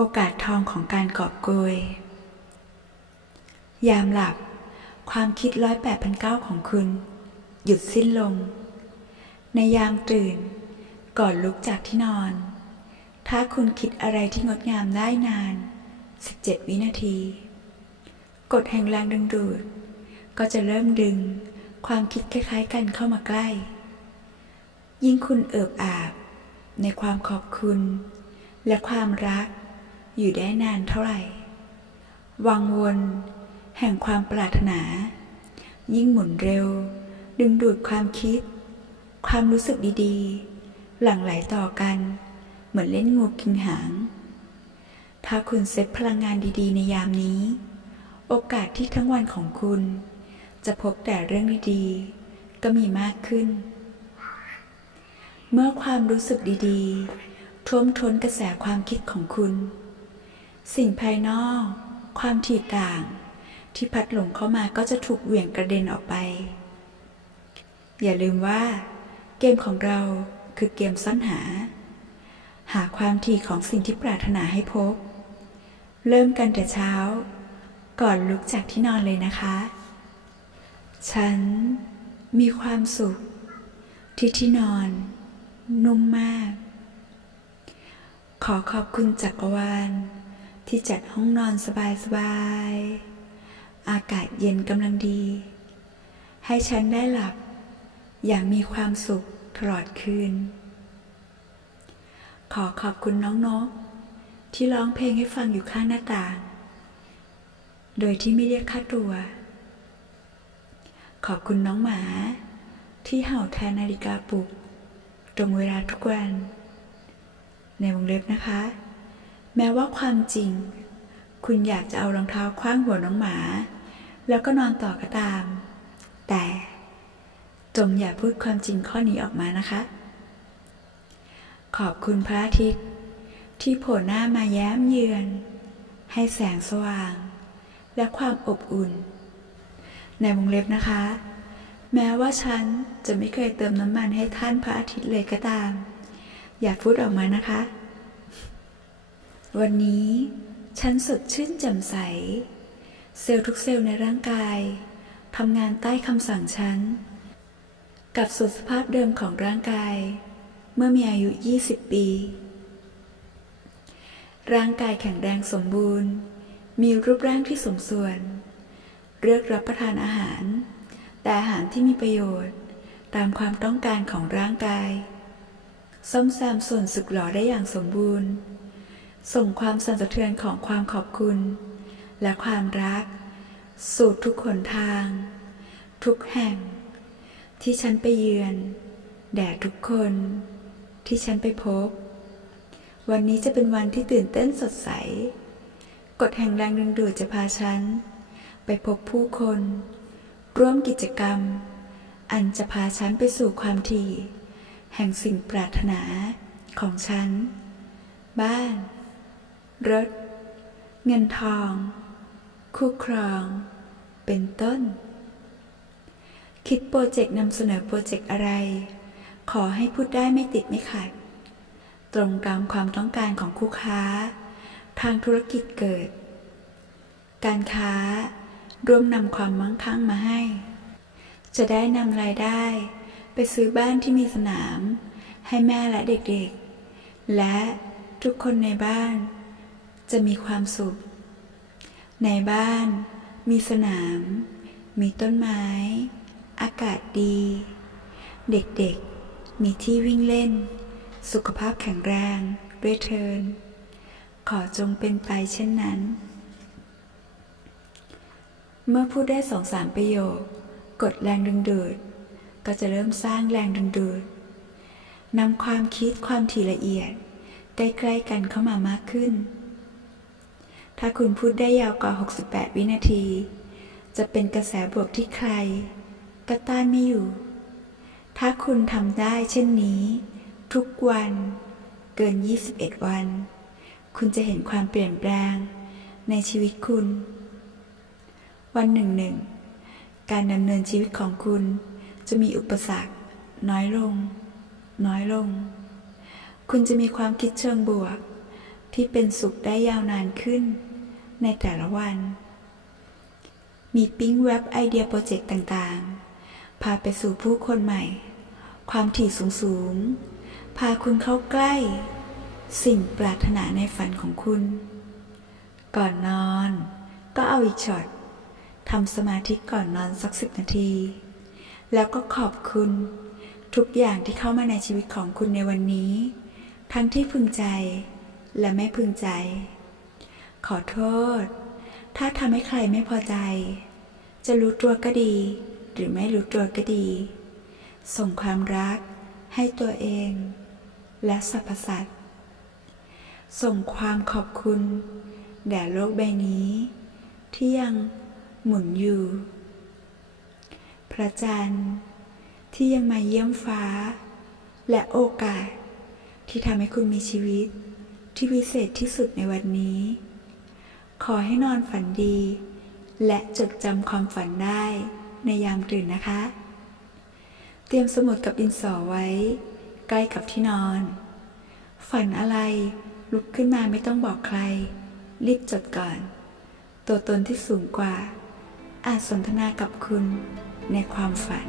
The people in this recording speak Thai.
โอกาสทองของการกอบโกย ยามหลับ ความคิดร้อยแปดพันเก้าของคุณ หยุดสิ้นลง ในยามตื่น ก่อนลุกจากที่นอน ถ้าคุณคิดอะไรที่งดงามได้นาน 17 วินาที กฎแห่งแรงดึงดูด ก็จะเริ่มดึง ความคิดคล้ายๆกันเข้ามาใกล้ ยิ่งคุณเอิบอาบ ในความขอบคุณ และความรัก อยู่ได้นานเท่าไหร่ วังวน แห่งความปรารถนา ยิ่งหมุนเร็ว ดึงดูดความคิด ความรู้สึกดีๆ หลั่งไหลต่อกัน เหมือนเล่นงูกินหาง ถ้าคุณเซตพลังงานดีๆ ในยามนี้ โอกาสที่ทั้งวันของคุณ จะพบแต่เรื่องดีๆ ก็มีมากขึ้น เมื่อความรู้สึกดีๆท่วมท้นกระแสความคิดของคุณ สิ่งภายนอก ความถี่ต่าง ที่พัดหลงเข้ามาก็จะถูกเหวี่ยงกระเด็นออกไป อย่าลืมว่า เกมของเราคือเกมซ่อนหา หาความถี่ของสิ่งที่ปรารถนาให้พบ เริ่มกันแต่เช้า ก่อนลุกจากที่นอนเลยนะคะ ฉันมีความสุข ที่ที่นอน นุ่มมาก ขอขอบคุณจักรวาล ที่จัดห้องนอนสบายๆ อากาศเย็นกำลังดี ให้ฉันได้หลับ อย่างมีความสุขตลอดคืน ขอขอบคุณน้องนก ที่ร้องเพลงให้ฟังอยู่ข้างหน้าต่าง โดยที่ไม่เรียกค่าตัว ขอบคุณน้องหมา ที่เห่าแทนนาฬิกาปลุก ตรงเวลาทุกวัน ในวงเล็บนะคะ แม้ว่าความจริง คุณอยากจะเอารองเท้าคว้างหัวน้องหมา แล้วก็นอนต่อก็ตาม แต่จงอย่าพูดความจริงข้อนี้ออกมานะคะ ขอบคุณพระอาทิตย์ ที่โผล่หน้ามาแย้มเยือน ให้แสงสว่าง และความอบอุ่น ในวงเล็บนะคะ แม้ว่าฉันจะไม่เคยเติมน้ำมันให้ท่านพระอาทิตย์เลยก็ตาม อย่าพูดออกมานะคะ วันนี้ฉันสดชื่นแจ่มใส เซลล์ทุกเซลล์ในร่างกายทำงานใต้คำสั่งฉันกลับสู่สภาพเดิมของร่างกาย เมื่อมีอายุ 20 ปี ร่างกายแข็งแรงสมบูรณ์ มีรูปร่างที่สมส่วน เลือกรับประทานอาหาร แต่อาหารที่มีประโยชน์ตามความต้องการของร่างกาย ซ่อมแซมส่วนสึกหรอได้อย่างสมบูรณ์ ส่งความสั่นสะเทือนของความขอบคุณ และความรัก สู่ทุกขนทาง ทุกแห่ง ที่ฉันไปเยือน แด่ทุกคน ที่ฉันไปพบ วันนี้จะเป็นวันที่ตื่นเต้นสดใส กฎแห่งแรงดึงดูดจะพาฉัน ไปพบผู้คน ร่วมกิจกรรม อันจะพาฉันไปสู่ความถี่ แห่งสิ่งปรารถนาของฉันบ้าน รถเงินทอง คู่ครอง เป็นต้น คิดโปรเจกต์นำเสนอโปรเจกต์อะไร ขอให้พูดได้ไม่ติดไม่ขัดตรงตามความต้องการของคู่ค้า ทางธุรกิจเกิด การค้าร่วมนำความมั่งคั่งมาให้ จะได้นำรายได้ ไปซื้อบ้านที่มีสนาม ให้แม่และเด็กๆ และทุกคนในบ้าน จะมีความสุข ในบ้าน มีสนาม มีต้นไม้ อากาศดี เด็กๆ มีที่วิ่งเล่น สุขภาพแข็งแรงด้วยเทิน ขอจงเป็นไปเช่นนั้น เมื่อพูดได้สองสามประโยค กดแรงดึงดูด ก็จะเริ่มสร้างแรงดึงดูดนำความคิดความถี่ละเอียดใกล้ๆกันเข้ามามากขึ้น ถ้าคุณพูดได้ยาวกว่า 68 วินาที จะเป็นกระแสบวกที่ใคร ก็ต้านไม่อยู่ ถ้าคุณทำได้เช่นนี้ ทุกวันเกิน 21 วัน คุณจะเห็นความเปลี่ยนแปลงในชีวิตคุณ วันหนึ่งหนึ่ง การดำเนินชีวิตของคุณจะมีอุปสรรค น้อยลง น้อยลง คุณจะมีความคิดเชิงบวก ที่เป็นสุขได้ยาวนานขึ้น ในแต่ละวัน มีปิ้งเว็บไอเดียโปรเจกต์ต่างๆ พาไปสู่ผู้คนใหม่ ความถี่สูงๆ พาคุณเข้าใกล้ สิ่งปรารถนาในฝันของคุณ ก่อนนอน ก็เอาอีกช็อตทำสมาธิก่อนนอนสักสิบนาที แล้วก็ขอบคุณ ทุกอย่างที่เข้ามาในชีวิตของคุณในวันนี้ ทั้งที่พึงใจและไม่พึงใจ ขอโทษ ถ้าทำให้ใครไม่พอใจ จะรู้ตัวก็ดี หรือไม่รู้ตัวก็ดี ส่งความรักให้ตัวเอง และสรรพสัตว์ ส่งความขอบคุณ แด่โลกใบนี้ ที่ยังหมุนอยู่ พระจันทร์ ที่ยังมาเยี่ยมฟ้า และโอกาส ที่ทำให้คุณมีชีวิตที่วิเศษที่สุดในวันนี้ ขอให้นอนฝันดี และจดจำความฝันได้ในยามตื่นนะคะ เตรียมสมุดกับดินสอไว้ ใกล้กับที่นอน ฝันอะไร ลุกขึ้นมาไม่ต้องบอกใคร รีบจดก่อน ตัวตนที่สูงกว่า อาจสนทนากับคุณในความฝัน